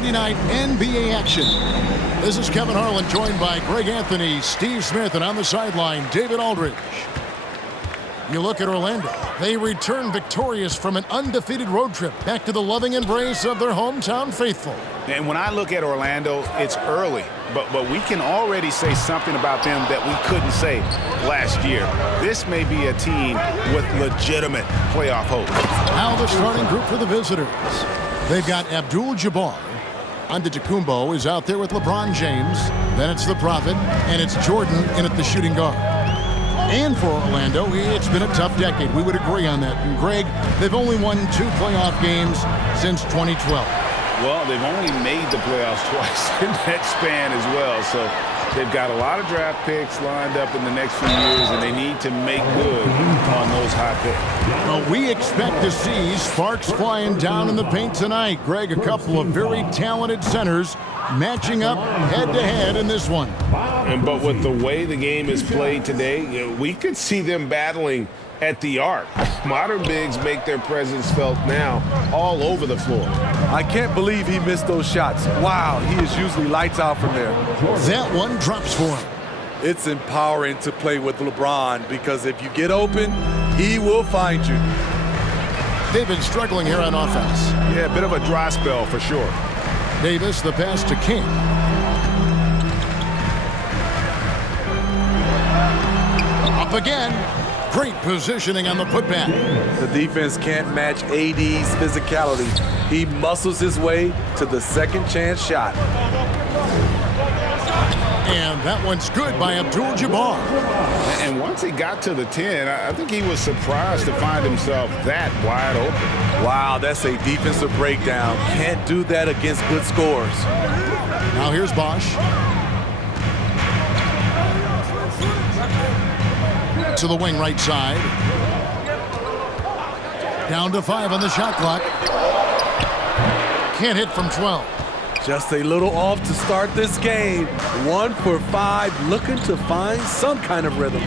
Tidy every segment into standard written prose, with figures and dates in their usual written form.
Friday night NBA action. This is Kevin Harlan, joined by Greg Anthony, Steve Smith, and on the sideline, David Aldridge. You look at Orlando. They return victorious from an undefeated road trip back to the loving embrace of their hometown faithful. And when I look at Orlando, it's early, but we can already say something about them that we couldn't say last year. This may be a team with legitimate playoff hope. Now the starting group for the visitors. They've got Abdul-Jabbar. Antetokounmpo is out there with LeBron James. Then it's the Prophet, and it's Jordan in at the shooting guard. And for Orlando, it's been a tough decade. We would agree on that. And Greg, they've only won 2 playoff games since 2012. Well, they've only made the playoffs twice in that span as well. So they've got a lot of draft picks lined up in the next few years, and they need to make good on those high picks. Well, we expect to see sparks flying down in the paint tonight. Greg, a couple of very talented centers matching up head-to-head in this one. But with the way the game is played today, we could see them battling at the arc. Modern bigs make their presence felt now all over the floor. I can't believe he missed those shots. Wow, he is usually lights out from there. That one drops for him. It's empowering to play with LeBron because if you get open, he will find you. They've been struggling here on offense. Yeah, a bit of a dry spell for sure. Davis, the pass to King. Up again. Great positioning on the putback. The defense can't match AD's physicality. He muscles his way to the second chance shot. And that one's good by Abdul-Jabbar. And once he got to the 10, I think he was surprised to find himself that wide open. Wow, that's a defensive breakdown. Can't do that against good scores. Now here's Bosch. To the wing right side. Down to 5 on the shot clock. Can't hit from 12. Just a little off to start this game. 1 for 5, looking to find some kind of rhythm.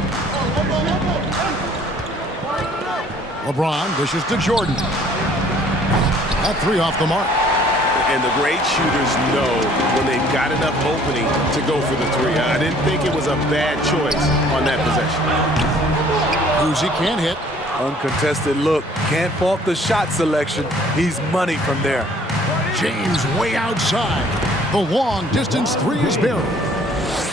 LeBron dishes to Jordan. That 3 off the mark. And the great shooters know when they've got enough opening to go for the 3. I didn't think it was a bad choice on that possession. Uzi can't hit. Uncontested look. Can't fault the shot selection. He's money from there. James way outside. The long distance 3 is buried.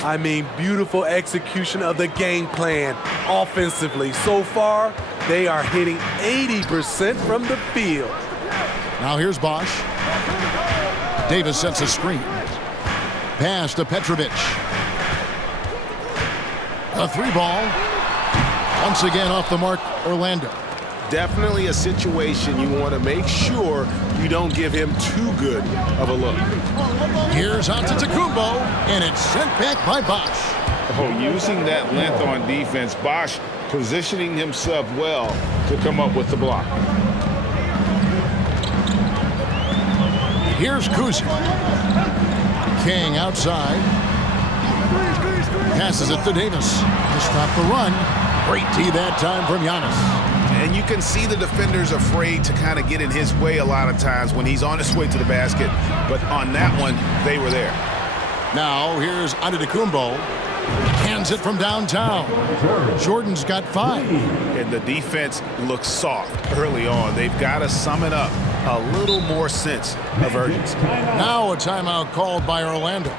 I mean, beautiful execution of the game plan. Offensively, so far, they are hitting 80% from the field. Now here's Bosch. Davis sets a screen. Pass to Petrovic. A 3 ball. Once again off the mark, Orlando. Definitely a situation you want to make sure you don't give him too good of a look. Here's Antetokounmpo, and it's sent back by Bosch. Oh, using that length on defense, Bosch positioning himself well to come up with the block. Here's Kuzi. King outside. Passes it to Davis to stop the run. Great D that time from Giannis. And you can see the defenders afraid to kind of get in his way a lot of times when he's on his way to the basket. But on that one, they were there. Now here's Antetokounmpo. Hands it from downtown. Jordan's got 5. And the defense looks soft early on. They've got to sum it up. A little more sense of urgency. Now a timeout called by Orlando.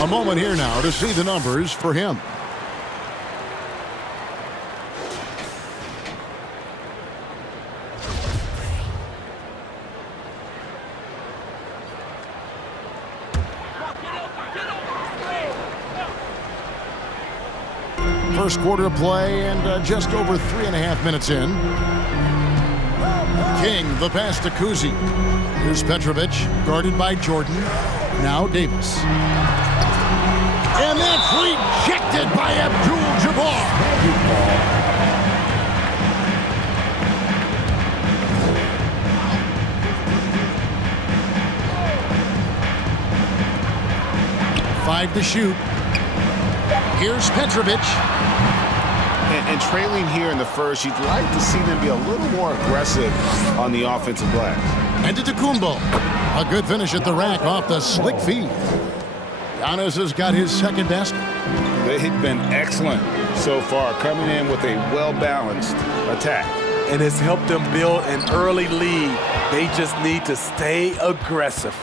A moment here now to see the numbers for him. First quarter of play and just over 3.5 minutes in. King, the pass to Kuzi. Here's Petrovic, guarded by Jordan. Now Davis. And that's rejected by Abdul-Jabbar. 5 to shoot. Here's Petrovic. And trailing here in the first, you'd like to see them be a little more aggressive on the offensive glass. And to Tacumbo. A good finish at the rack off the slick feed. Giannis has got his second best. They've been excellent so far, coming in with a well-balanced attack. And it's helped them build an early lead. They just need to stay aggressive.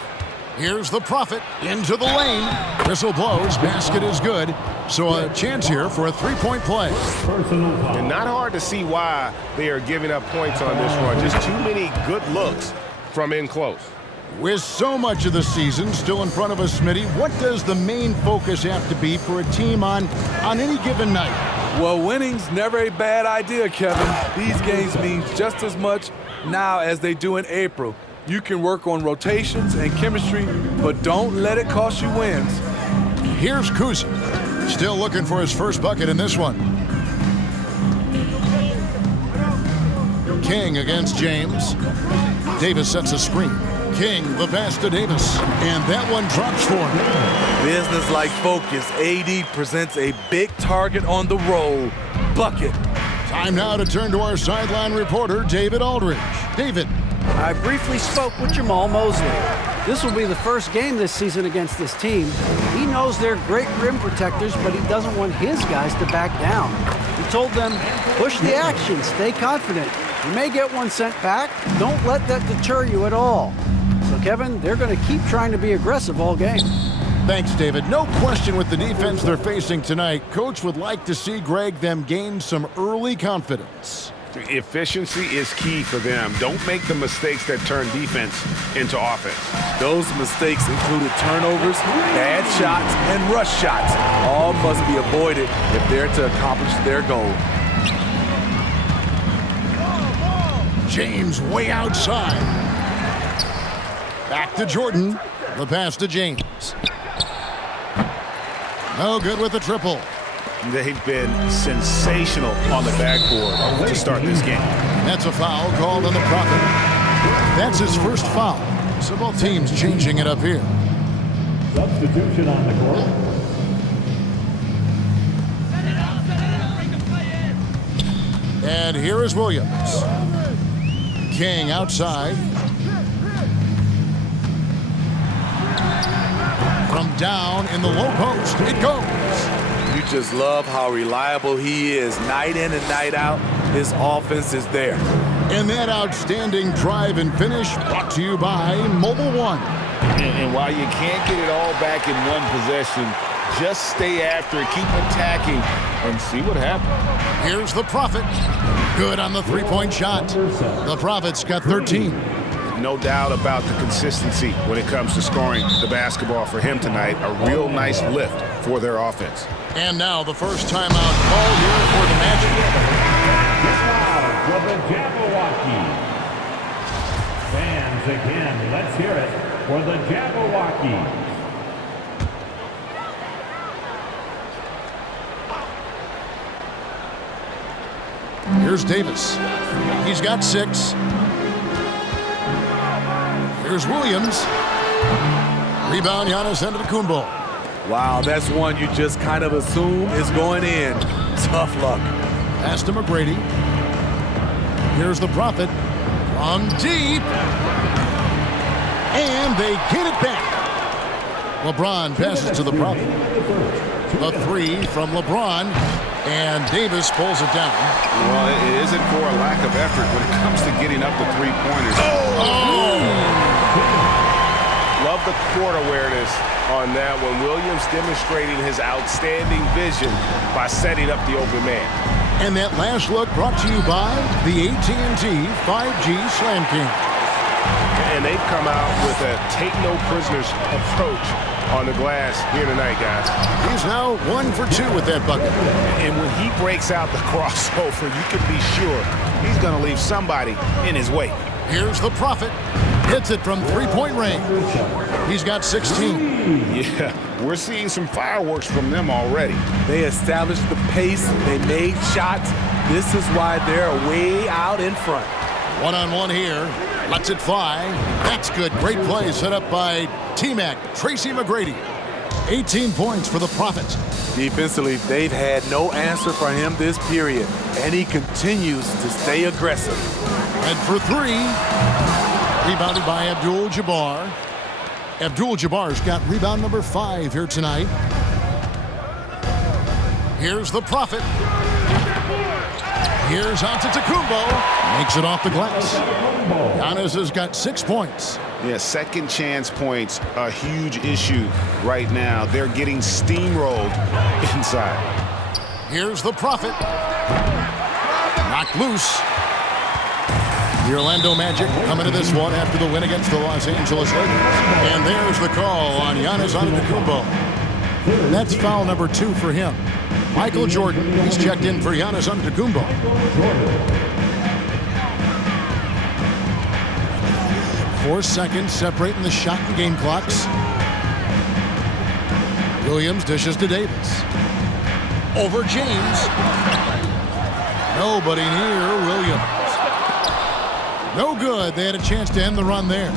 Here's the Prophet into the lane. Whistle blows, basket is good. So a chance here for a three-point play. And not hard to see why they are giving up points on this run. Just too many good looks from in close. With so much of the season still in front of us, Smitty, what does the main focus have to be for a team on any given night? Well, winning's never a bad idea, Kevin. These games mean just as much now as they do in April. You can work on rotations and chemistry, but don't let it cost you wins. Here's Kuzi. Still looking for his first bucket in this one. King against James. Davis sets a screen. King, the pass to Davis. And that one drops for him. Business-like focus. AD presents a big target on the roll. Bucket. Time now to turn to our sideline reporter, David Aldridge. David. I briefly spoke with Jamal Mosley. This will be the first game this season against this team. He knows they're great rim protectors, but he doesn't want his guys to back down. He told them, push the action, stay confident. You may get one sent back. Don't let that deter you at all. So, Kevin, they're going to keep trying to be aggressive all game. Thanks, David. No question with the defense they're facing tonight. Coach would like to see, Greg, them gain some early confidence. Efficiency is key for them. Don't make the mistakes that turn defense into offense. Those mistakes included turnovers, bad shots, and rush shots. All must be avoided if they're to accomplish their goal. James way outside. Back to Jordan. The pass to James. No good with the triple. They've been sensational on the backboard to start this game. That's a foul called on the Prophet. That's his first foul. So both teams changing it up here. Substitution on the court. And here is Williams. King outside. From down in the low post, it goes. You just love how reliable he is. Night in and night out, his offense is there. And that outstanding drive and finish brought to you by Mobile One. And while you can't get it all back in one possession, just stay after it, keep attacking, and see what happens. Here's the Prophet. Good on the three-point shot. The Prophet's got 13. No doubt about the consistency when it comes to scoring the basketball for him tonight. A real nice lift for their offense. And now the first timeout call here for the Magic. For the Jabberwocky. Fans again, let's hear it for the Jabberwocky. Here's Davis. He's got 6. Here's Williams. Rebound, Giannis Antetokounmpo. Wow, that's one you just kind of assume is going in. Tough luck. Pass to McGrady. Here's the Prophet. From deep. And they get it back. LeBron passes to the Prophet. The 3 from LeBron. And Davis pulls it down. Well, it isn't for a lack of effort when it comes to getting up the three-pointers. Love the court awareness on that one. Williams demonstrating his outstanding vision by setting up the open man. And that last look brought to you by the AT&T 5G Slam King. And they've come out with a take-no-prisoners approach on the glass here tonight, guys. He's now 1 for 2 with that bucket. And when he breaks out the crossover, you can be sure he's going to leave somebody in his wake. Here's the Prophet. Hits it from three-point range. He's got 16. Yeah, we're seeing some fireworks from them already. They established the pace. They made shots. This is why they're way out in front. One-on-one here. Lets it fly. That's good. Great play set up by T-Mac, Tracy McGrady. 18 points for the Prophet. Defensively, they've had no answer for him this period, and he continues to stay aggressive. And for 3, rebounded by Abdul-Jabbar. Abdul-Jabbar's got rebound number 5 here tonight. Here's the Prophet. Here's Antetokounmpo. Makes it off the glass. Giannis has got 6 points. Yeah, second chance points, a huge issue right now. They're getting steamrolled inside. Here's the Prophet. Knocked loose. The Orlando Magic coming to this one after the win against the Los Angeles Lakers. And there's the call on Giannis Antetokounmpo. That's foul number 2 for him. Michael Jordan, he's checked in for Giannis Antetokounmpo. 4 seconds separating the shot and game clocks. Williams dishes to Davis. Over James. Nobody near Williams. No good. They had a chance to end the run there.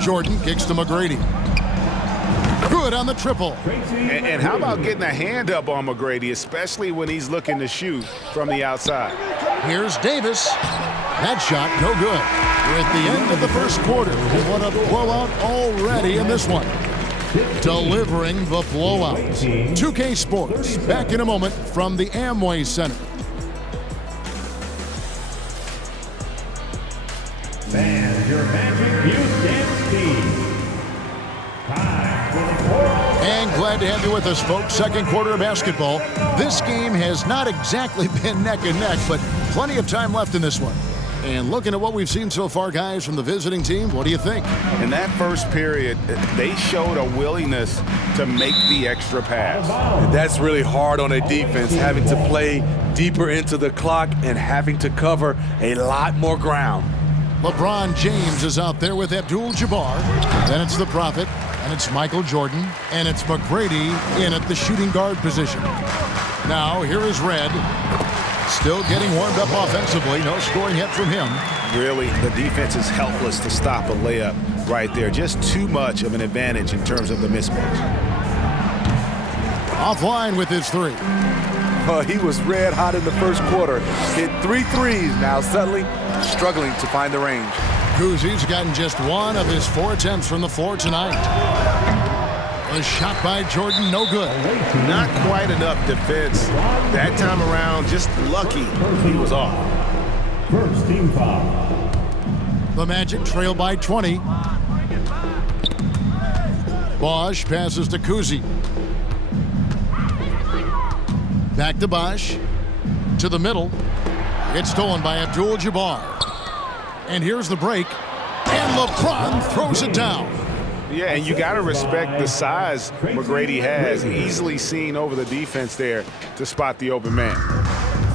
Jordan kicks to McGrady. Good on the triple. And how about getting a hand up on McGrady, especially when he's looking to shoot from the outside? Here's Davis. That shot, no good. We're at the end of the first quarter. And what a blowout already in this one. Delivering the blowout. 2K Sports, back in a moment from the Amway Center. And your Magic Youth Dance Team. Time for the fourth. And glad to have you with us, folks. Second quarter of basketball. This game has not exactly been neck and neck, but plenty of time left in this one. And looking at what we've seen so far, guys, from the visiting team, what do you think? In that first period, they showed a willingness to make the extra pass. And that's really hard on a defense, having to play deeper into the clock and having to cover a lot more ground. LeBron James is out there with Abdul-Jabbar. Then it's the Prophet, and it's Michael Jordan, and it's McGrady in at the shooting guard position. Now, here is Red. Still getting warmed up offensively. No scoring yet from him. Really, the defense is helpless to stop a layup right there. Just too much of an advantage in terms of the mismatch. Offline with his 3. He was red hot in the first quarter. Hit 3 threes. Now suddenly struggling to find the range. Kuzi's gotten just 1 of his 4 attempts from the floor tonight. A shot by Jordan, no good. Not quite enough defense. That time around, just lucky he was off. First team foul. The Magic trail by 20. Bosch passes to Kuzi. Back to Bosch. To the middle. It's stolen by Abdul-Jabbar. And here's the break. And LeBron throws it down. Yeah, and you got to respect the size McGrady has. Easily seen over the defense there to spot the open man.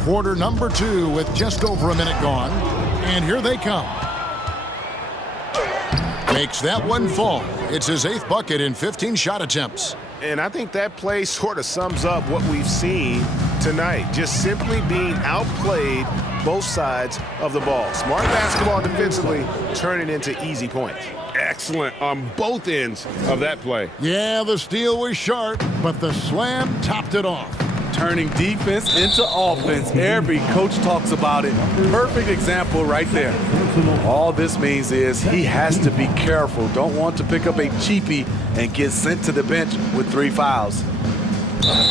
Quarter number 2 with just over a minute gone. And here they come. Makes that one fall. It's his 8th bucket in 15 shot attempts. And I think that play sort of sums up what we've seen tonight. Just simply being outplayed both sides of the ball. Smart basketball defensively, turning into easy points. Excellent on both ends of that play. Yeah, the steal was sharp, but the slam topped it off. Turning defense into offense. Every coach talks about it. Perfect example right there. All this means is he has to be careful. Don't want to pick up a cheapie and get sent to the bench with 3 fouls.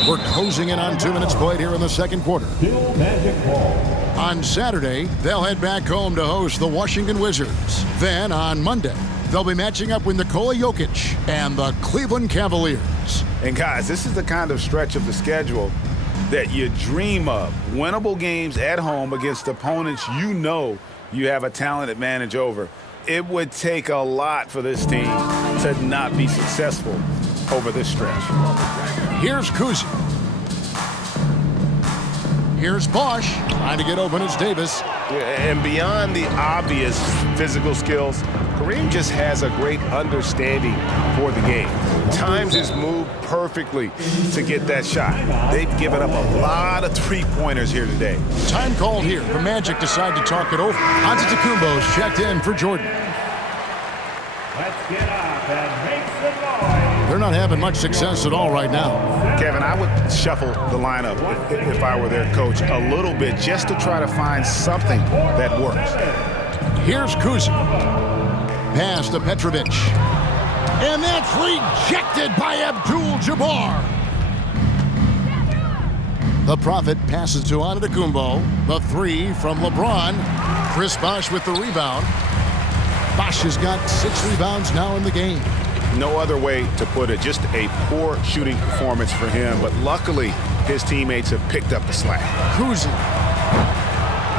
We're closing in on 2 minutes played here in the second quarter. Still Magic ball. On Saturday, they'll head back home to host the Washington Wizards. Then on Monday, they'll be matching up with Nikola Jokic and the Cleveland Cavaliers. And guys, this is the kind of stretch of the schedule that you dream of. Winnable games at home against opponents you know you have a talent advantage over. It would take a lot for this team to not be successful over this stretch. Here's Kuzi. Here's Bosch. Trying to get open as Davis. And beyond the obvious physical skills, Kareem just has a great understanding for the game. Times his move perfectly to get that shot. They've given up a lot of three-pointers here today. Time called here. The Magic decide to talk it over. Antetokounmpo's checked in for Jordan. Let's get up and make some noise. They're not having much success at all right now. Kevin, I would shuffle the lineup if I were their coach a little bit just to try to find something that works. Here's Kuzi. Pass to Petrovic. And that's rejected by Abdul-Jabbar. The Prophet passes to Antetokounmpo. The three from LeBron. Chris Bosh with the rebound. Bosh has got 6 rebounds now in the game. No other way to put it. Just a poor shooting performance for him. But luckily, his teammates have picked up the slack. Kuzi.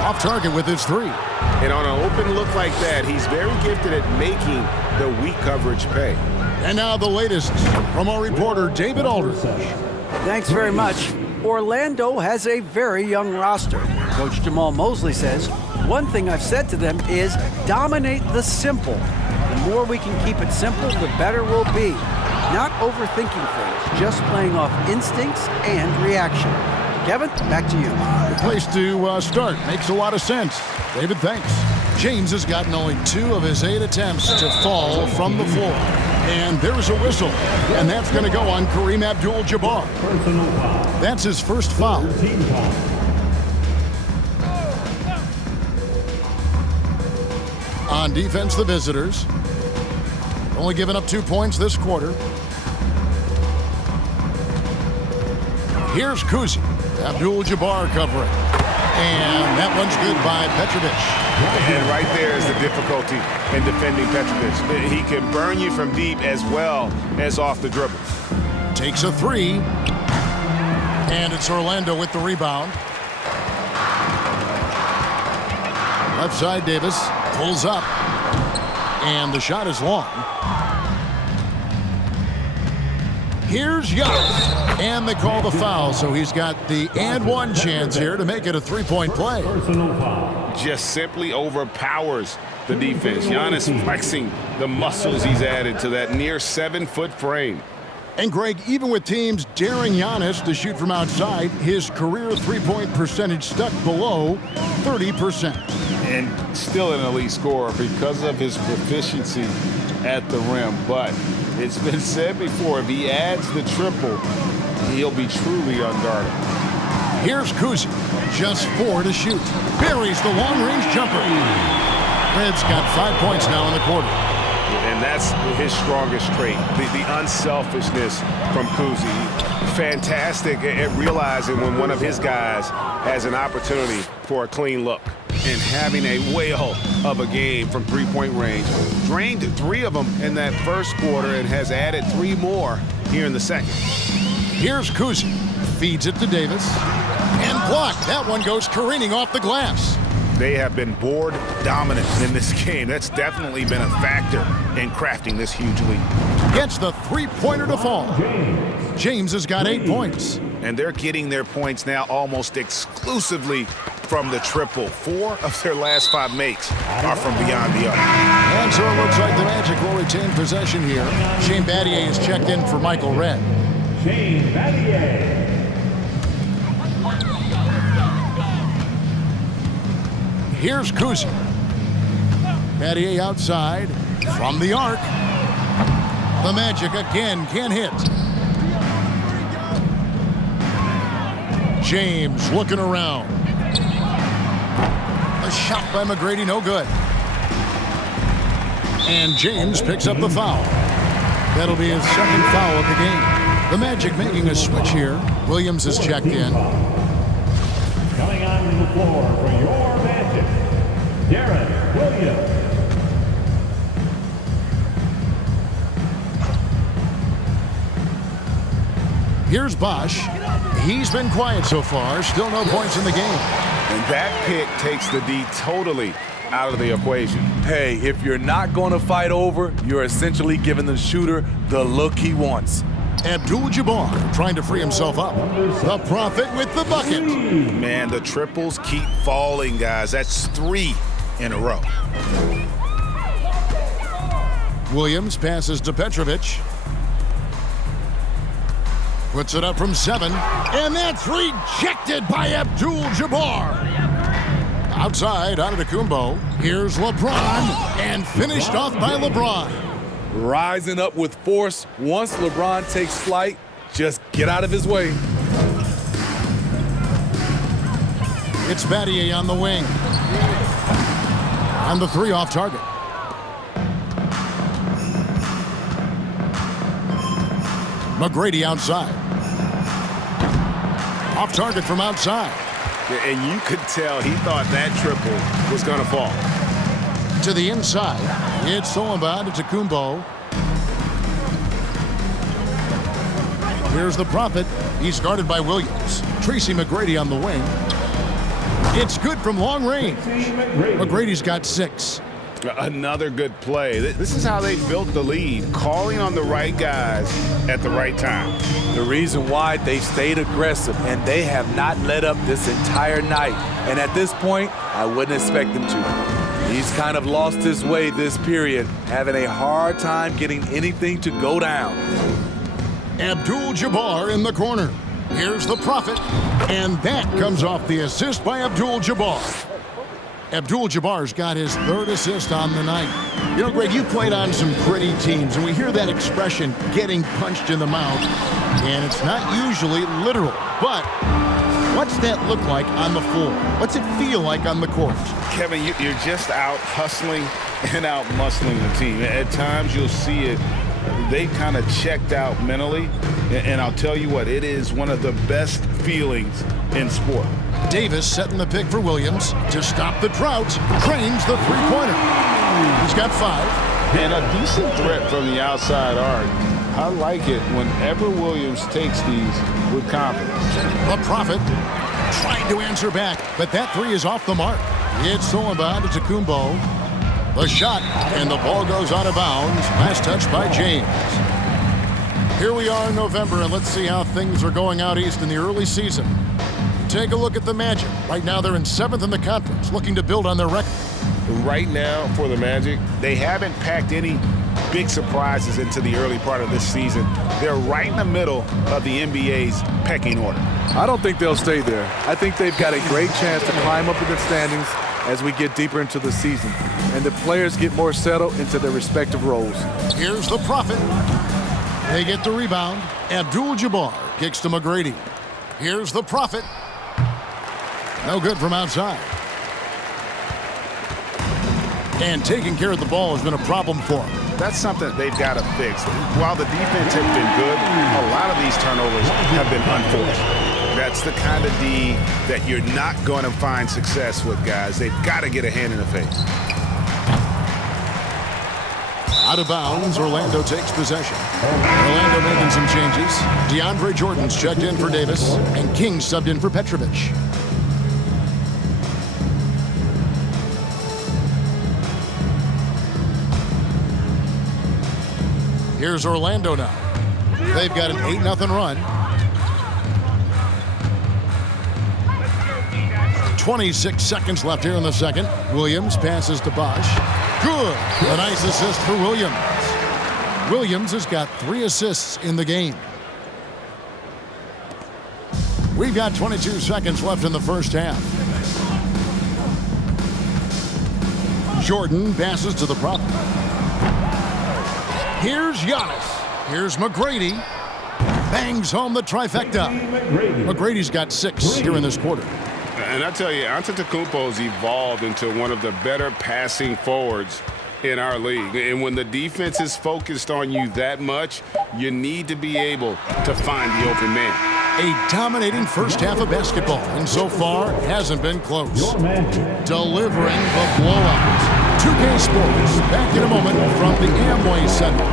Off target with his 3. And on an open look like that, he's very gifted at making the weak coverage pay. And now the latest from our reporter, David Aldridge. Thanks very much. Orlando has a very young roster. Coach Jamal Mosley says, one thing I've said to them is dominate the simple. The more we can keep it simple, the better we'll be. Not overthinking things, just playing off instincts and reaction. Kevin, back to you. The place to start. Makes a lot of sense. David, thanks. James has gotten only 2 of his 8 attempts to fall from the floor. And there's a whistle. And that's going to go on Kareem Abdul-Jabbar. That's his first foul. On defense, the visitors. Only giving up 2 points this quarter. Here's Kuzi. Abdul-Jabbar covering. And that one's good by Petrovic. And right there is the difficulty in defending Petrovic. He can burn you from deep as well as off the dribble. Takes a 3. And it's Orlando with the rebound. Left side, Davis pulls up. And the shot is long. Here's Giannis. And they call the foul, so he's got the and one chance here to make it a 3-point play. Just simply overpowers the defense. Giannis flexing the muscles he's added to that near 7-foot frame. And Greg, even with teams daring Giannis to shoot from outside, his career 3-point percentage stuck below 30%. And still an elite scorer because of his proficiency at the rim. But it's been said before, if he adds the triple, he'll be truly unguarded. Here's Kuzi, just 4 to shoot. Buries the long-range jumper. Red's got 5 points now in the quarter. And that's his strongest trait, the unselfishness from Kuzi. Fantastic at realizing when one of his guys has an opportunity for a clean look. And having a whale of a game from three-point range. Drained 3 of them in that first quarter and has added 3 more here in the second. Here's Kuzi. Feeds it to Davis. And blocked. That one goes careening off the glass. They have been board dominant in this game. That's definitely been a factor in crafting this huge lead. Gets the 3-pointer to fall. James has got 8 points. And they're getting their points now almost exclusively from the triple. 4 of their last 5 makes are from beyond the arc. And so it looks like the Magic will retain possession here. Shane Battier is checked in for Michael Redd. Shane Battier. Here's Kuzi. Battier outside from the arc. The Magic again can't hit. James looking around. A shot by McGrady, no good. And James picks up the foul. That'll be his second foul of the game. The Magic making a switch here. Williams is checked in. Coming onto the floor for your Magic, Darren Williams. Here's Bosch. He's been quiet so far. Still no points in the game. And that pick takes the D totally out of the equation. Hey, if you're not going to fight over, you're essentially giving the shooter the look he wants. Abdul-Jabbar trying to free himself up. The Prophet with the bucket. Man, the triples keep falling, guys. That's 3 in a row. Williams passes to Petrovic. Puts it up from 7, and that's rejected by Abdul-Jabbar. Outside, Antetokounmpo. Here's LeBron, and finished off by LeBron. Rising up with force. Once LeBron takes flight, just get out of his way. It's Battier on the wing. And the 3 off target. McGrady outside. Off target from outside. And you could tell he thought that triple was going to fall. To the inside. It's Solomon to Antetokounmpo. Here's the Prophet. He's guarded by Williams. Tracy McGrady on the wing. It's good from long range. McGrady's got 6. Another good play. This is how they built the lead, calling on the right guys at the right time. The reason why they stayed aggressive, and they have not let up this entire night. And at this point, I wouldn't expect them to. He's kind of lost his way this period, having a hard time getting anything to go down. Abdul-Jabbar in the corner. Here's the Prophet, and that comes off the assist by Abdul-Jabbar. Abdul-Jabbar's got his 3rd assist on the night. You know, Greg, you played on some pretty teams, and we hear that expression, getting punched in the mouth, and it's not usually literal. But what's that look like on the floor? What's it feel like on the court? Kevin, you're just out hustling and out muscling the team. At times you'll see it. They kind of checked out mentally, and I'll tell you what, it is one of the best feelings in sport. Davis setting the pick for Williams to stop the drought. Trains the 3-pointer. He's got 5. And a decent threat from the outside arc. I like it whenever Williams takes these with confidence. The Prophet trying to answer back, but that 3 is off the mark. It's Solomon to Antetokounmpo. The shot, and the ball goes out of bounds. Last touch by James. Here we are in November, and let's see how things are going out east in the early season. Take a look at the Magic. Right now, they're in 7th in the conference, looking to build on their record. Right now, for the Magic, they haven't packed any big surprises into the early part of this season. They're right in the middle of the NBA's pecking order. I don't think they'll stay there. I think they've got a great chance to climb up in the standings as we get deeper into the season, and the players get more settled into their respective roles. Here's the Prophet. They get the rebound. Abdul-Jabbar kicks to McGrady. Here's the Prophet. No good from outside. And taking care of the ball has been a problem for them. That's something they've got to fix. While the defense has been good, a lot of these turnovers have been unforced. That's the kind of D that you're not going to find success with, guys. They've got to get a hand in the face. Out of bounds, Orlando takes possession. Orlando making some changes. DeAndre Jordan's checked in for Davis, and King subbed in for Petrovic. Here's Orlando now. They've got an 8-0 run. 26 seconds left here in the second. Williams passes to Bosch. Good. A nice assist for Williams. Williams has got 3 assists in the game. We've got 22 seconds left in the first half. Jordan passes to the Prophet. Here's Giannis. Here's McGrady. Bangs home the trifecta. McGrady's got 6 here in this quarter. And I tell you, Antetokounmpo's evolved into one of the better passing forwards in our league. And when the defense is focused on you that much, you need to be able to find the open man. A dominating first half of basketball, and so far hasn't been close. Delivering the blowout. 2K Sports, back in a moment from the Amway Center.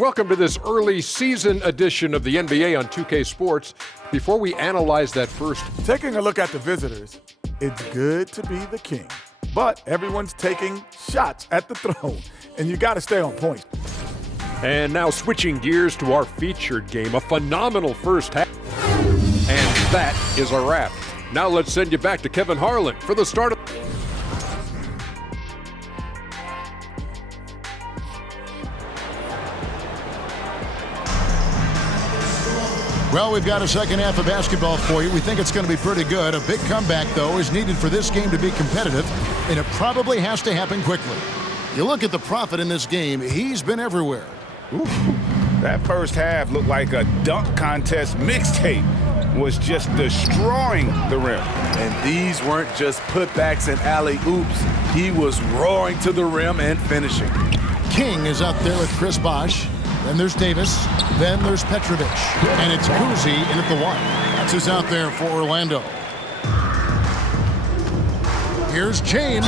Welcome to this early season edition of the NBA on 2K Sports. Before we analyze that first, taking a look at the visitors, it's good to be the king. But everyone's taking shots at the throne, and you got to stay on point. And now switching gears to our featured game, a phenomenal first half. And that is a wrap. Now let's send you back to Kevin Harlan for the start of... Well, we've got a second half of basketball for you. We think it's going to be pretty good. A big comeback, though, is needed for this game to be competitive, and it probably has to happen quickly. You look at the Prophet in this game, he's been everywhere. Ooh, that first half looked like a dunk contest mixtape. Was just destroying the rim. And these weren't just putbacks and alley-oops. He was roaring to the rim and finishing. King is out there with Chris Bosh. Then there's Davis. Then there's Petrovic. And it's Kuzi in at the one. That's who's out there for Orlando. Here's James.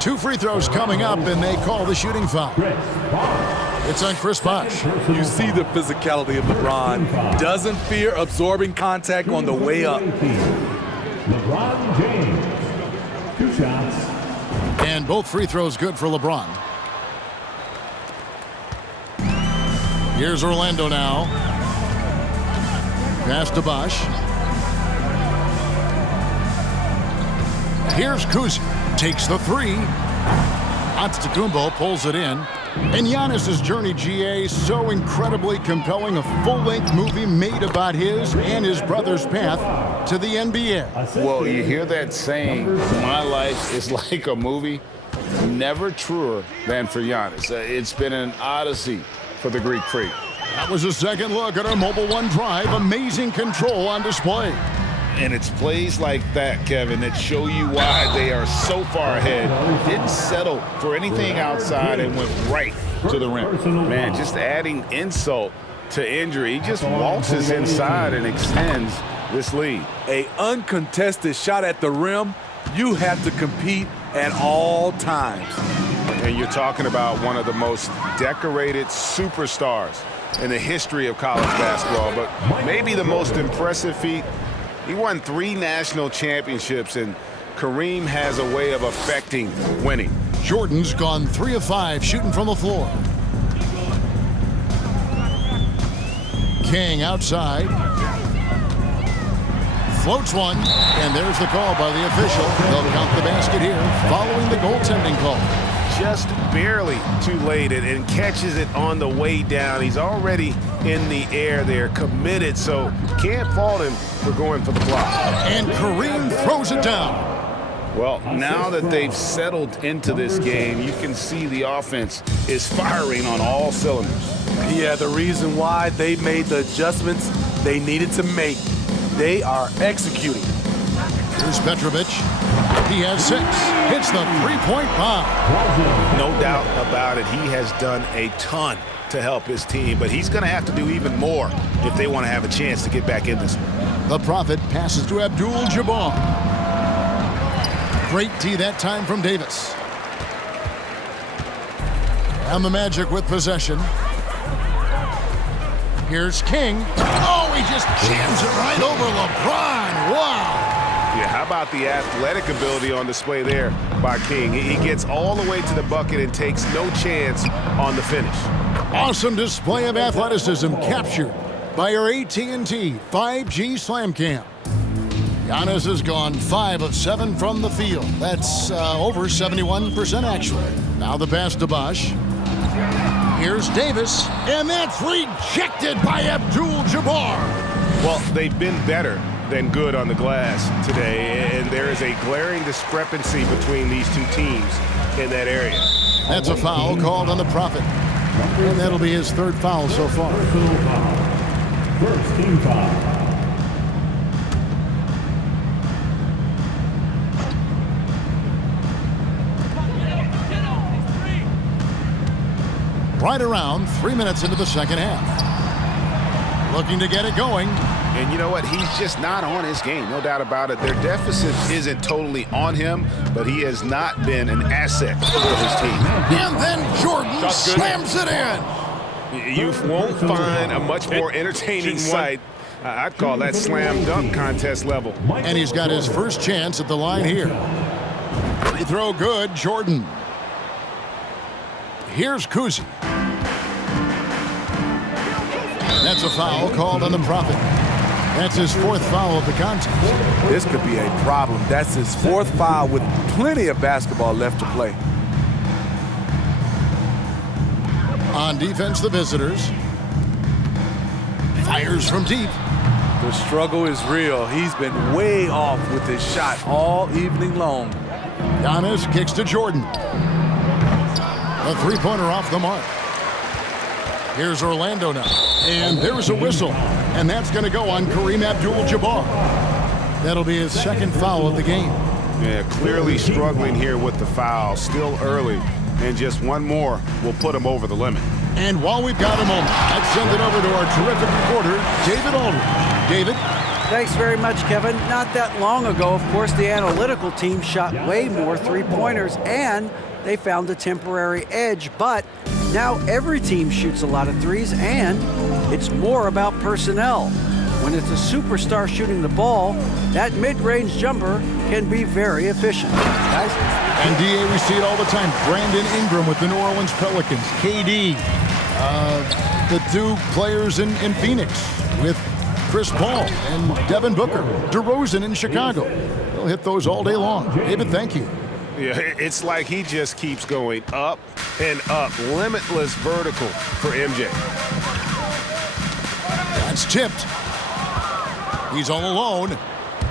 2 free throws coming up, and they call the shooting foul. It's on Chris Bosh. You see the physicality of LeBron. Doesn't fear absorbing contact on the way up. LeBron James. 2 shots. And both free throws good for LeBron. Here's Orlando now. Pass to Bosh. Here's Kuzi. Takes the 3. Antetokounmpo pulls it in. And Giannis's journey, GA, so incredibly compelling. A full-length movie made about his and his brother's path to the NBA. Well, you hear that saying, my life is like a movie. Never truer than for Giannis. It's been an odyssey for the Greek Freak. That was a second look at our Mobile One drive. Amazing control on display. And it's plays like that, Kevin, that show you why they are so far ahead. Didn't settle for anything outside and went right to the rim. Man, just adding insult to injury. He just waltzes inside and extends this lead. A uncontested shot at the rim, you have to compete at all times. And you're talking about one of the most decorated superstars in the history of college basketball, but maybe the most impressive feat. He won 3 national championships, and Kareem has a way of affecting winning. Jordan's gone 3 of 5 shooting from the floor. King outside. Floats one, and there's the call by the official. They'll count the basket here following the goaltending call. Just barely too late and catches it on the way down. He's already in the air there, committed, so can't fault him for going for the block. And Kareem throws it down. Well, now that they've settled into this game, you can see the offense is firing on all cylinders. Yeah, the reason why they made the adjustments they needed to make. They are executing. Here's Petrovic. He has 6. Hits the 3-point bomb. No doubt about it. He has done a ton to help his team, but he's going to have to do even more if they want to have a chance to get back in this one. The Prophet passes to Abdul-Jabbar. Great D that time from Davis. And the Magic with possession. Here's King. Oh, he just jams it right over LeBron. Wow. Yeah, how about the athletic ability on display there by King? He gets all the way to the bucket and takes no chance on the finish. Awesome display of athleticism captured by our AT&T 5G Slam Cam. Giannis has gone 5 of 7 from the field. That's over 71% actually. Now the pass to Bosh. Here's Davis, and that's rejected by Abdul-Jabbar. Well, they've been better than good on the glass today, and there is a glaring discrepancy between these two teams in that area. That's a foul called on the Prophet, and that'll be his 3rd foul so far. First team foul. Right around 3 minutes into the second half. Looking to get it going. And you know what? He's just not on his game, no doubt about it. Their deficit isn't totally on him, but he has not been an asset for his team. And then Jordan slams it in. You won't find a much more entertaining sight. I'd call that slam dunk contest level. And he's got his first chance at the line here. Free throw good, Jordan. Here's Kuzi. That's a foul called on the Prophet. That's his fourth foul of the contest. This could be a problem. That's his fourth foul with plenty of basketball left to play. On defense, the visitors. Fires from deep. The struggle is real. He's been way off with his shot all evening long. Giannis kicks to Jordan. A three-pointer off the mark. Here's Orlando now. And there's a whistle. And that's going to go on Kareem Abdul-Jabbar. That'll be his second foul of the game. Yeah, clearly struggling here with the foul. Still early. And just one more will put him over the limit. And while we've got a moment, let's send it over to our terrific reporter, David Aldridge. David? Thanks very much, Kevin. Not that long ago, of course, the analytical team shot way more three-pointers, and they found a temporary edge. But now every team shoots a lot of threes, and it's more about personnel. When it's a superstar shooting the ball, that mid-range jumper can be very efficient. Guys? And DA, we see it all the time. Brandon Ingram with the New Orleans Pelicans. KD, the two players in Phoenix with Chris Paul and Devin Booker. DeRozan in Chicago. They'll hit those all day long. David, thank you. Yeah, it's like he just keeps going up and up. Limitless vertical for MJ. That's tipped. He's all alone.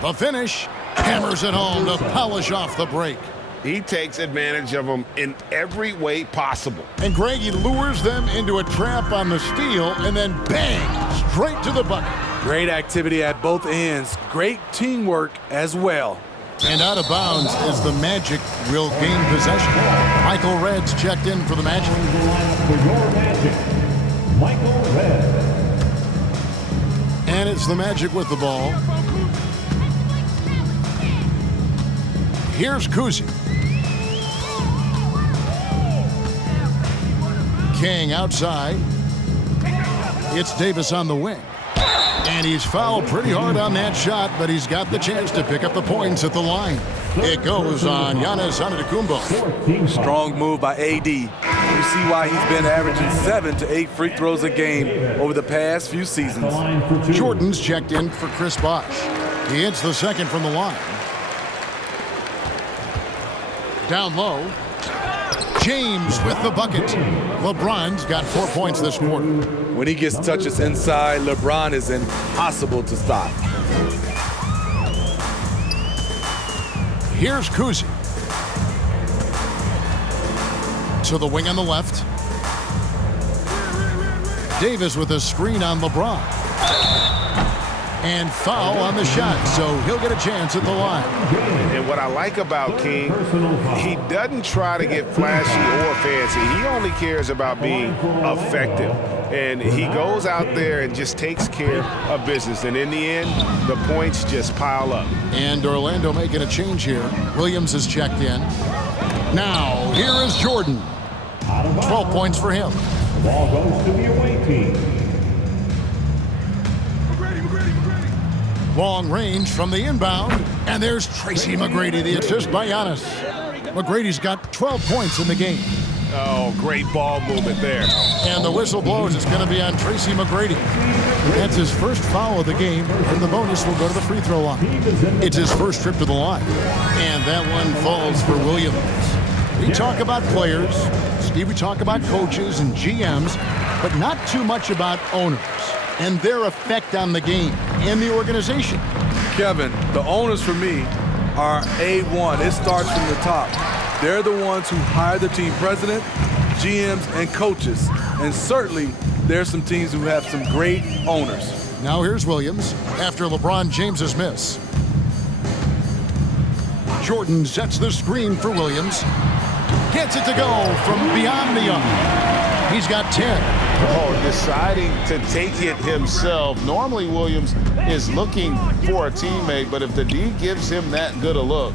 The finish. Hammers it home to polish off the break. He takes advantage of them in every way possible. And Greg, he lures them into a trap on the steal, and then bang, straight to the bucket. Great activity at both ends. Great teamwork as well. And out of bounds as the Magic will gain possession. Michael Red's checked in for the Magic. For your Magic, Michael Red. And it's the Magic with the ball. Here's Kuzi. King outside. It's Davis on the wing. And he's fouled pretty hard on that shot, but he's got the chance to pick up the points at the line. It goes on Giannis Antetokounmpo. Strong move by AD. You see why he's been averaging 7 to 8 free throws a game over the past few seasons. Jordan's checked in for Chris Bosh. He hits the second from the line. Down low. James with the bucket. LeBron's got 4 points this quarter. When he gets touches inside, LeBron is impossible to stop. Here's Kuzi. To the wing on the left. Davis with a screen on LeBron. And foul on the shot, so he'll get a chance at the line. And what I like about King, he doesn't try to get flashy or fancy. He only cares about being effective. And he goes out there and just takes care of business. And in the end, the points just pile up. And Orlando making a change here. Williams is checked in. Now, here is Jordan. 12 points for him. Ball goes to the away team. Long range from the inbound. And there's Tracy McGrady, the assist by Giannis. McGrady's got 12 points in the game. Oh, great ball movement there. And the whistle blows. It's going to be on Tracy McGrady. That's his first foul of the game, and the bonus will go to the free throw line. It's his first trip to the line. And that one falls for Williams. We talk about players, Steve, we talk about coaches and GMs, but not too much about owners and their effect on the game and the organization. Kevin, the owners for me are A1. It starts from the top. They're the ones who hire the team president, GMs, and coaches. And certainly, there's some teams who have some great owners. Now here's Williams after LeBron James's miss. Jordan sets the screen for Williams. Gets it to go from beyond the arc. He's got 10. Oh, deciding to take it himself. Normally, Williams is looking for a teammate, but if the D gives him that good a look,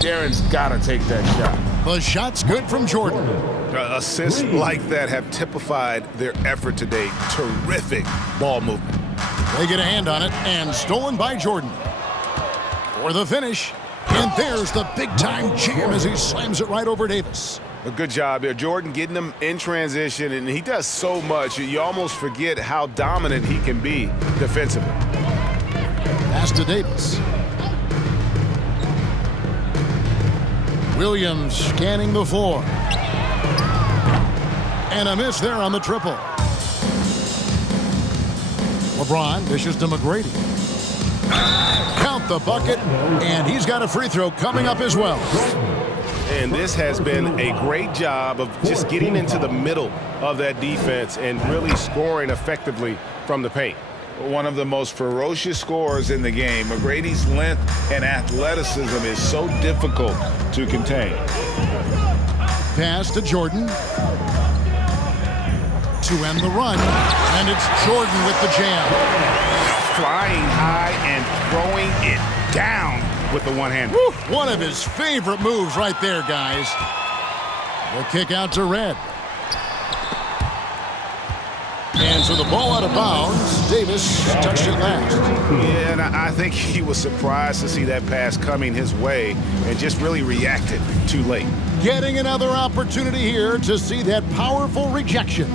Darren's got to take that shot. The shot's good from Jordan. Assists like that have typified their effort today. Terrific ball movement. They get a hand on it, and stolen by Jordan. For the finish, and there's the big-time jam as he slams it right over Davis. A good job there. Jordan getting them in transition, and he does so much. You almost forget how dominant he can be defensively. Pass to Davis. Williams scanning the floor. And a miss there on the triple. LeBron dishes to McGrady. Count the bucket, and he's got a free throw coming up as well. And this has been a great job of just getting into the middle of that defense and really scoring effectively from the paint. One of the most ferocious scorers in the game. McGrady's length and athleticism is so difficult to contain. Pass to Jordan. To end the run, and it's Jordan with the jam. Flying high and throwing it down with the one-hand. One of his favorite moves right there, guys. The kick out to Red. And so the ball out of bounds. Davis touched it last. Yeah, and I think he was surprised to see that pass coming his way and just really reacted too late. Getting another opportunity here to see that powerful rejection.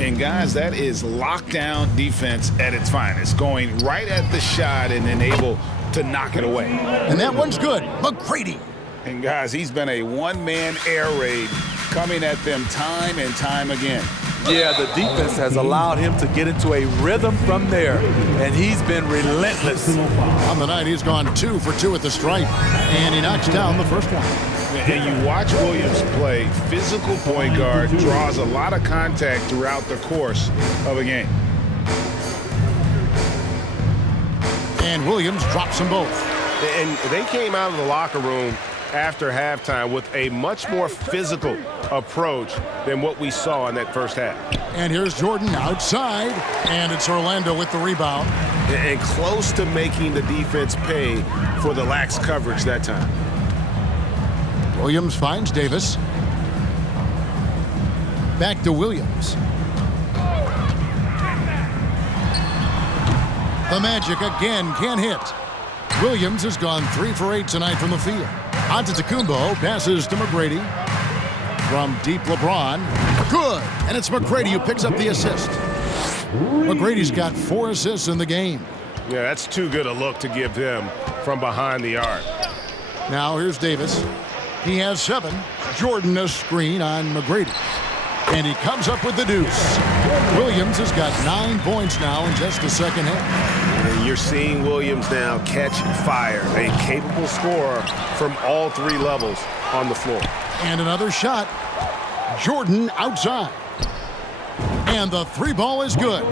And guys, that is lockdown defense at its finest. Going right at the shot and then able to knock it away. And that one's good. McGrady. And guys, he's been a one-man air raid coming at them time and time again. Yeah, the defense has allowed him to get into a rhythm from there, and he's been relentless. On the night, he's gone 2 for 2 at the stripe, and he knocks down the first one. And you watch Williams play, physical point guard, draws a lot of contact throughout the course of a game. And Williams drops them both. And they came out of the locker room after halftime with a much more physical approach than what we saw in that first half. And here's Jordan outside, and it's Orlando with the rebound. And close to making the defense pay for the lax coverage that time. Williams finds Davis. Back to Williams. The Magic again can't hit. Williams has gone 3 for 8 tonight from the field. Antetokounmpo passes to McGrady. From deep, LeBron. Good. And it's McGrady who picks up the assist. McGrady's got 4 assists in the game. Yeah, that's too good a look to give him from behind the arc. Now here's Davis. He has 7. Jordan a screen on McGrady. And he comes up with the deuce. Williams has got 9 points now in just the second half. And you're seeing Williams now catch fire. A capable scorer from all 3 levels on the floor. And another shot. Jordan outside. And the 3 ball is good.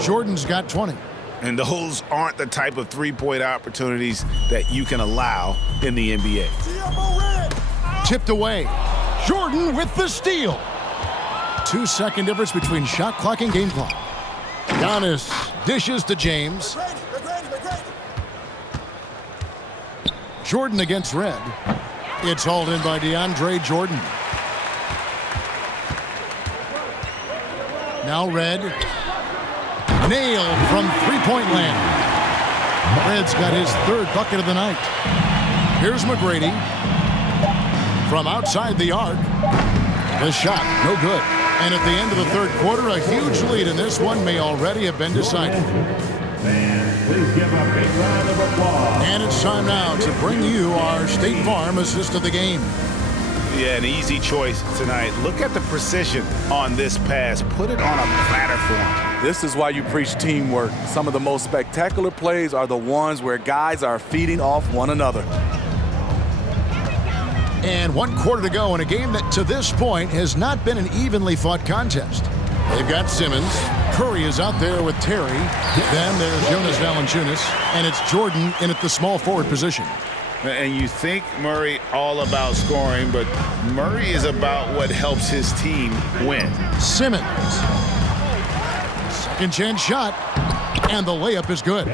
Jordan's got 20. And those aren't the type of three-point opportunities that you can allow in the NBA. Tipped away. Jordan with the steal. 2-second difference between shot clock and game clock. Giannis dishes to James. Jordan against Red. It's hauled in by DeAndre Jordan. Now Red. Nailed from three-point land. Red's got his 3rd bucket of the night. Here's McGrady. From outside the arc. The shot, no good. And at the end of the 3rd quarter, a huge lead in this one may already have been decided. Please give a big round of applause. And it's time now to bring you our State Farm assist of the game. Yeah, an easy choice tonight. Look at the precision on this pass. Put it on a platter for him. This is why you preach teamwork. Some of the most spectacular plays are the ones where guys are feeding off one another. And 1 quarter to go in a game that to this point has not been an evenly fought contest. They've got Simmons. Curry is out there with Terry. Then there's Jonas Valanciunas. And it's Jordan in at the small forward position. And you think Murray all about scoring, but Murray is about what helps his team win. Simmons. Second chance shot. And the layup is good.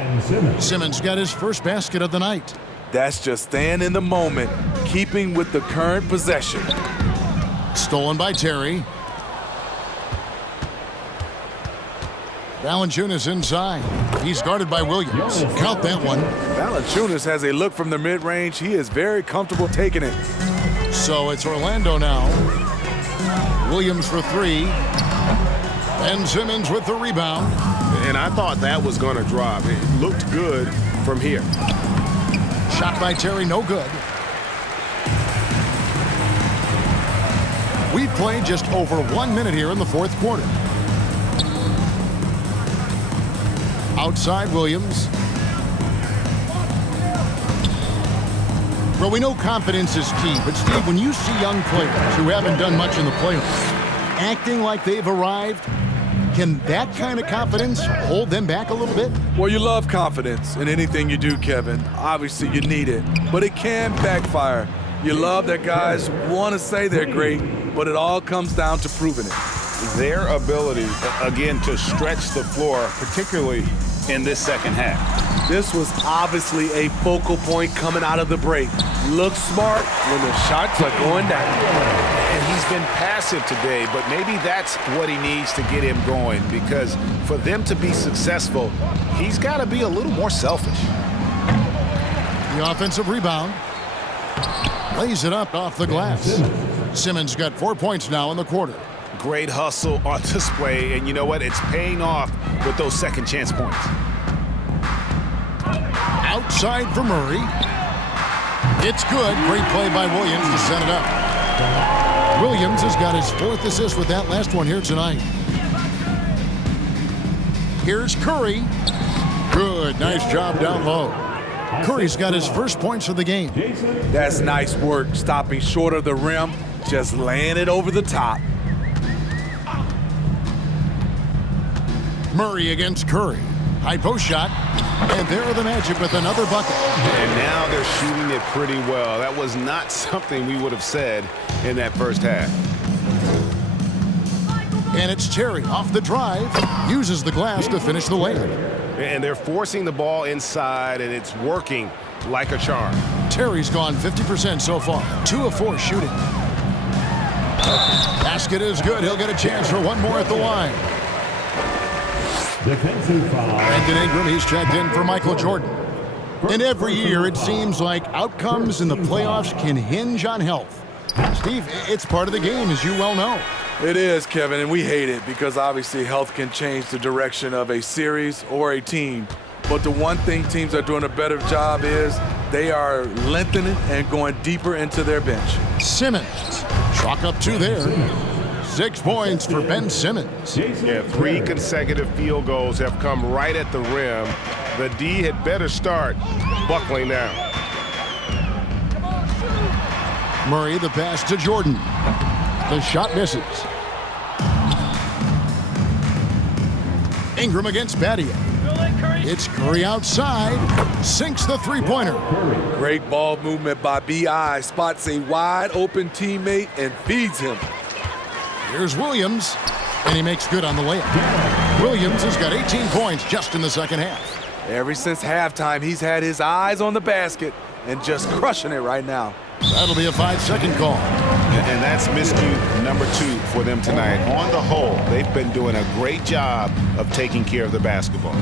Simmons got his first basket of the night. That's just staying in the moment, keeping with the current possession. Stolen by Terry. Valanciunas inside. He's guarded by Williams. Count that one. Valanciunas has a look from the mid-range. He is very comfortable taking it. So it's Orlando now. Williams for three. Ben Simmons with the rebound. And I thought that was going to drop. It looked good from here. Shot by Terry, no good. We played just over 1 minute here in the fourth quarter. Outside Williams. Well, we know confidence is key, but Steve, when you see young players who haven't done much in the playoffs acting like they've arrived, can that kind of confidence hold them back a little bit? Well, you love confidence in anything you do, Kevin. Obviously, you need it, but it can backfire. You love that guys want to say they're great, but it all comes down to proving it. Their ability, again, to stretch the floor, particularly in this second half. This was obviously a focal point coming out of the break. Look smart when the shots are going down. And he's been passive today, but maybe that's what he needs to get him going, because for them to be successful, he's got to be a little more selfish. The offensive rebound. Lays it up off the glass. Simmons got 4 points now in the quarter. Great hustle on display, and you know what? It's paying off with those second chance points. Outside for Murray. It's good. Great play by Williams to set it up. Williams has got his 4th assist with that last one here tonight. Here's Curry. Good. Nice job down low. Curry's got his first points of the game. That's nice work, stopping short of the rim, just laying it over the top. Murray against Curry. High post shot. And there are the Magic with another bucket. And now they're shooting it pretty well. That was not something we would have said in that first half. And it's Terry off the drive. Uses the glass to finish the layup. And they're forcing the ball inside, and it's working like a charm. Terry's gone 50% so far. 2 of 4 shooting. Basket is good. He'll get a chance for one more at the line. Defensive foul. Brandon Ingram, he's checked in for Michael Jordan. And every year it seems like outcomes in the playoffs can hinge on health. Steve, it's part of the game, as you well know. It is, Kevin, and we hate it because obviously health can change the direction of a series or a team. But the one thing teams are doing a better job is they are lengthening and going deeper into their bench. Simmons, chalk up 2 there. 6 points for Ben Simmons. Yeah, 3 consecutive field goals have come right at the rim. The D had better start buckling down. Murray, the pass to Jordan. The shot misses. Ingram against Badia. It's Curry outside. Sinks the three-pointer. Great ball movement by B.I. Spots a wide-open teammate and feeds him. Here's Williams, and he makes good on the layup. Williams has got 18 points just in the second half. Ever since halftime, he's had his eyes on the basket and just crushing it right now. That'll be a 5-second call. And that's miscue number 2 for them tonight. On the whole, they've been doing a great job of taking care of the basketball.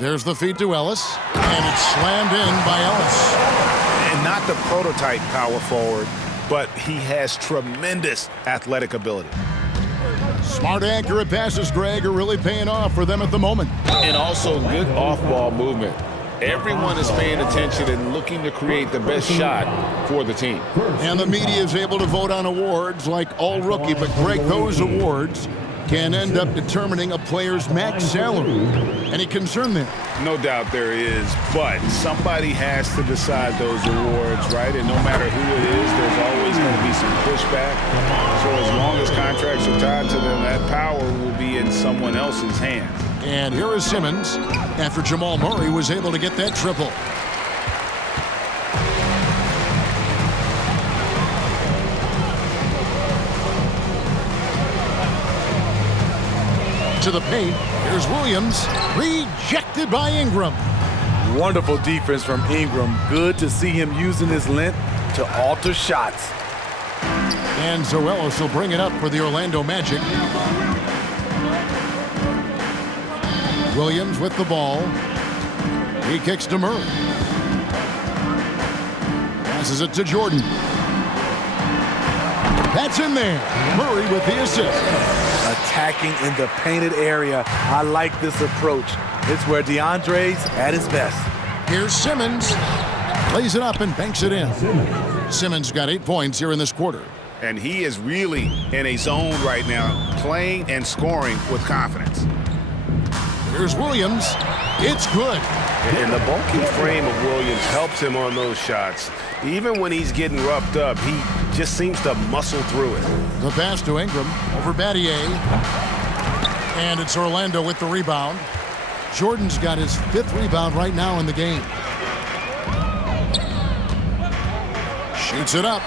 There's the feed to Ellis, and it's slammed in by Ellis. And not the prototype power forward, but he has tremendous athletic ability. Smart, accurate passes, Greg, are really paying off for them at the moment. And also good off-ball movement. Everyone is paying attention and looking to create the best shot for the team. And the media is able to vote on awards like All Rookie, but Greg, those awards can end up determining a player's max salary. Any concern there? No doubt there is, but somebody has to decide those awards, right? And no matter who it is, there's always going to be some pushback. So as long as contracts are tied to them, that power will be in someone else's hands. And here is Simmons after Jamal Murray was able to get that triple. To the paint. Here's Williams. Rejected by Ingram. Wonderful defense from Ingram. Good to see him using his length to alter shots. And Zoelos will bring it up for the Orlando Magic. Williams with the ball. He kicks to Murray. Passes it to Jordan. That's in there. Murray with the assist. Attacking in the painted area. I like this approach. It's where DeAndre's at his best. Here's Simmons. Lays it up and banks it in. Simmons got 8 points here in this quarter. And he is really in a zone right now, playing and scoring with confidence. Here's Williams. It's good. And the bulky frame of Williams helps him on those shots. Even when he's getting roughed up, he just seems to muscle through it. The pass to Ingram over Battier. And it's Orlando with the rebound. Jordan's got his 5th rebound right now in the game. Shoots it up.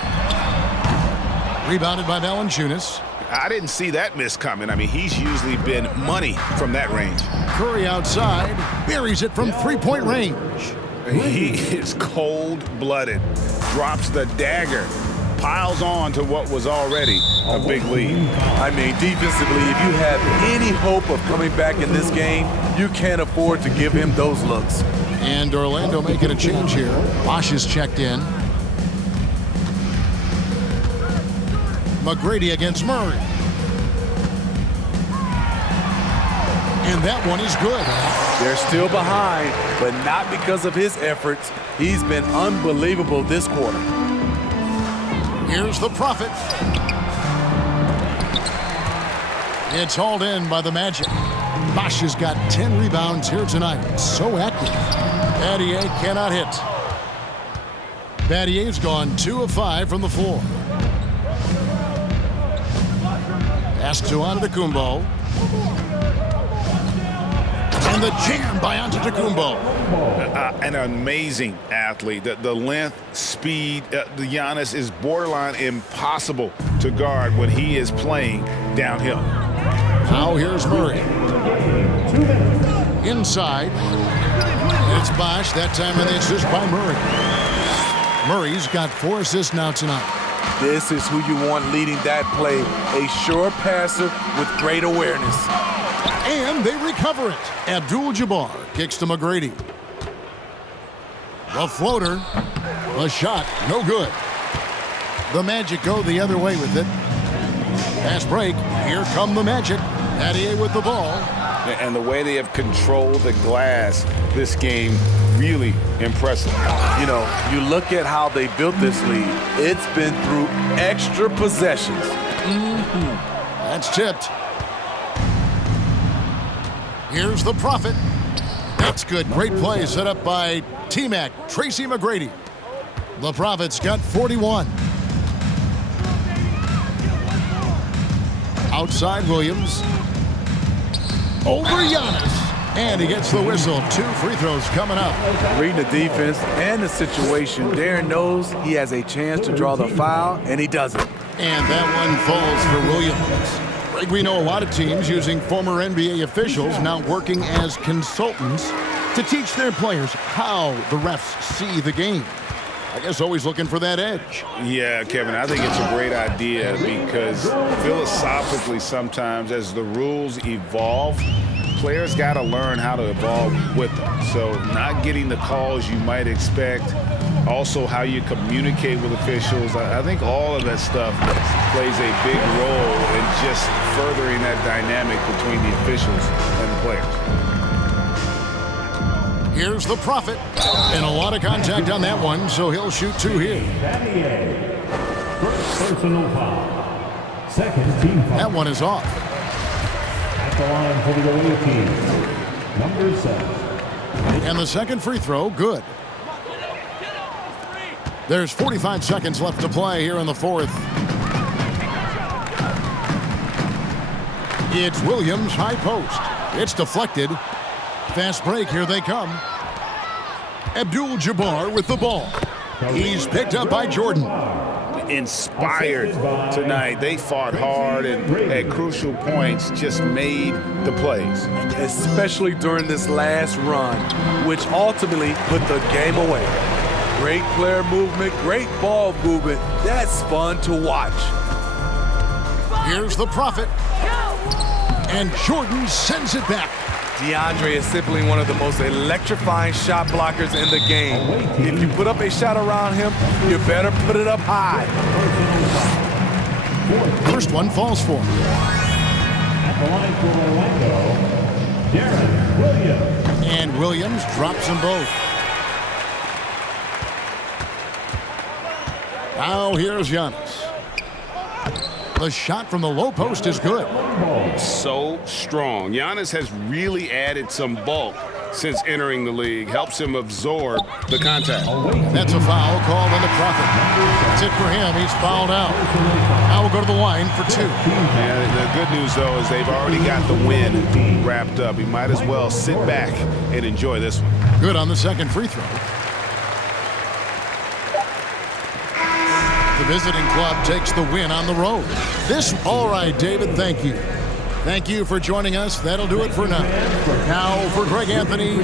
Rebounded by Valanciunas. I didn't see that miss coming. I mean, he's usually been money from that range. Curry outside. Buries it from 3-point range. He is cold-blooded. Drops the dagger. Piles on to what was already a big lead. I mean, defensively, if you have any hope of coming back in this game, you can't afford to give him those looks. And Orlando making a change here. Bosh is checked in. McGrady against Murray. And that one is good. They're still behind, but not because of his efforts. He's been unbelievable this quarter. Here's the Prophet. It's hauled in by the Magic. Bosh has got 10 rebounds here tonight. So active. Battier cannot hit. Battier's gone 2 of 5 from the floor. Pass to Antetokounmpo. And the jam by Antetokounmpo. An amazing athlete. The length, speed, the Giannis is borderline impossible to guard when he is playing downhill. Now here's Murray. Inside. It's Bosh. That time in the assist by Murray. Murray's got 4 assists now tonight. This is who you want leading that play. A sure passer with great awareness. And they recover it. Abdul-Jabbar kicks to McGrady. The floater. The shot. No good. The Magic go the other way with it. Fast break. Here come the Magic. Battier with the ball. And the way they have controlled the glass this game, really impressive. You know, you look at how they built this lead. It's been through extra possessions. That's tipped. Here's the Prophet. That's good. Great play set up by T-Mac, Tracy McGrady. The Prophet's got 41. Outside Williams. Over Giannis. And he gets the whistle. 2 free throws coming up. Reading the defense and the situation, Darren knows he has a chance to draw the foul, and he doesn't. And that one falls for Williams. We know a lot of teams using former NBA officials now working as consultants to teach their players how the refs see the game. I guess always looking for that edge. Yeah, Kevin, I think it's a great idea because philosophically sometimes as the rules evolve, players got to learn how to evolve with them. So not getting the calls you might expect, also how you communicate with officials. I think all of that stuff plays a big role in just furthering that dynamic between the officials and the players. Here's the Prophet. And a lot of contact on that one, so he'll shoot 2 here. First personal foul. Second team foul. That one is off. At the line for the away team, number 7. And the second free throw, good. There's 45 seconds left to play here in the 4th. It's Williams, high post. It's deflected. Fast break, here they come. Abdul-Jabbar with the ball. He's picked up by Jordan. inspired tonight. They fought hard and at crucial points just made the plays. Especially during this last run, which ultimately put the game away. Great player movement, great ball movement. That's fun to watch. Here's the Prophet. And Jordan sends it back. DeAndre is simply one of the most electrifying shot blockers in the game. If you put up a shot around him, you better put it up high. First one falls for him. At the line for Orlando, Darren Williams. And Williams drops them both. Now here's Giannis. The shot from the low post is good. So strong. Giannis has really added some bulk since entering the league. Helps him absorb the contact. That's a foul called on the Prophet. That's it for him. He's fouled out. Now we'll go to the line for 2. And the good news, though, is they've already got the win wrapped up. He might as well sit back and enjoy this one. Good on the second free throw. The visiting club takes the win on the road. All right, David, thank you. Thank you for joining us. That'll do it for now. Now for Greg Anthony.